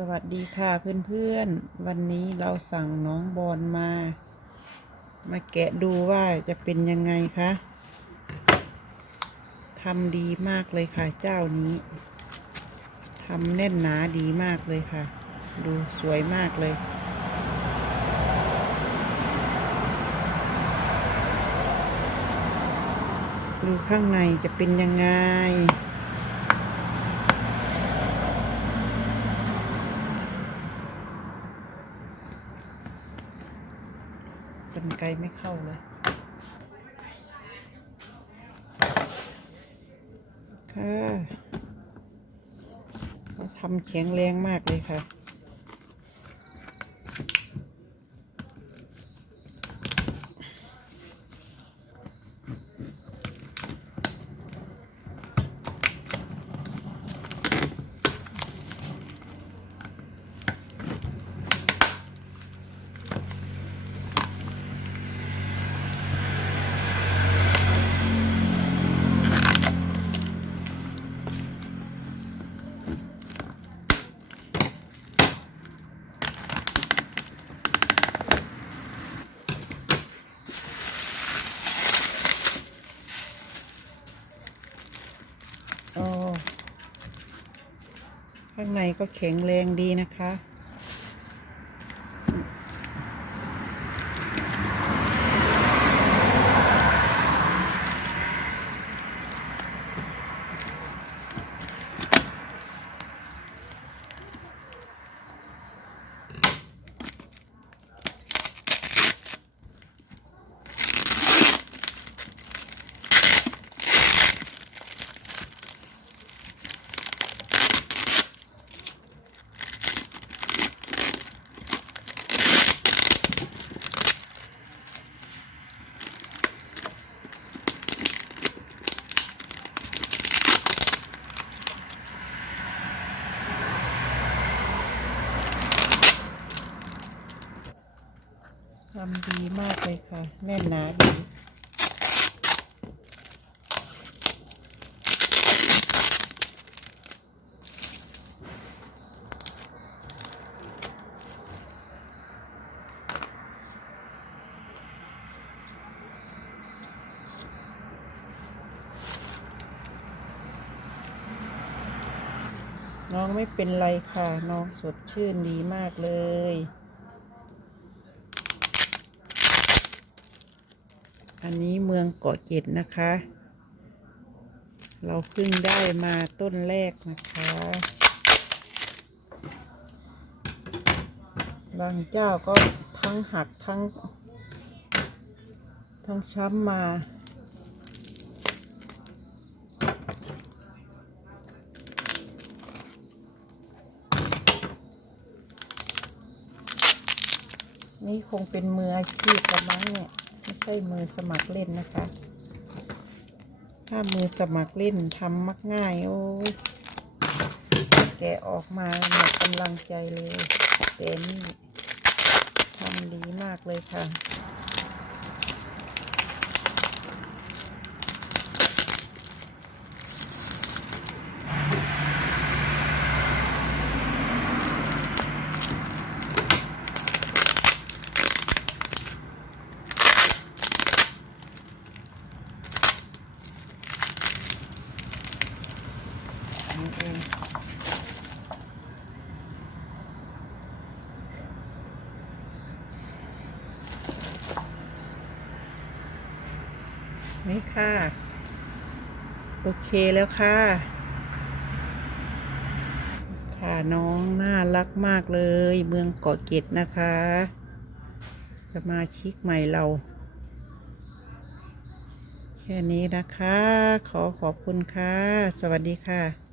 สวัสดีค่ะเพื่อนๆ วันนี้เราสั่งน้องบอลมา มาแกะดูว่าจะเป็นยังไงคะทำดีมากเลยค่ะเจ้านี้ทำแน่นหนาดีมากเลยค่ะ ดูสวยมากเลย ดูข้างในจะเป็นยังไง กันไกลไม่เข้าเลยค่ะเขาทำแข็งแรงมากเลยค่ะ โอ้ข้างในก็แข็งแรงดีนะคะ ทำดีมากเลยค่ะ แน่นหนาดีน้องไม่เป็นไรค่ะ น้องสดชื่นดีมากเลย อันนี้เมืองเกาะเกร็ดนะคะ เราเพิ่งได้มาต้นแรกนะคะ บางเจ้าก็ทั้งหักทั้ง ทั้งช้ำมานี่คงเป็นมืออาชีพกระมังเนี่ย ใช่มือสมัครเล่นนะคะ ถ้ามือสมัครเล่นทำมักง่ายโอ้ยแกะออกมาหมดกำลังใจเลยแต่นี่ทำดีมากเลยค่ะ นี่เองนี่ค่ะ โอเคแล้วค่ะ ค่ะน้องน่ารักมากเลย เมืองเกาะเกร็ดนะคะ สมาชิกใหม่เรา แค่นี้นะคะ ขอขอบคุณค่ะ สวัสดีค่ะ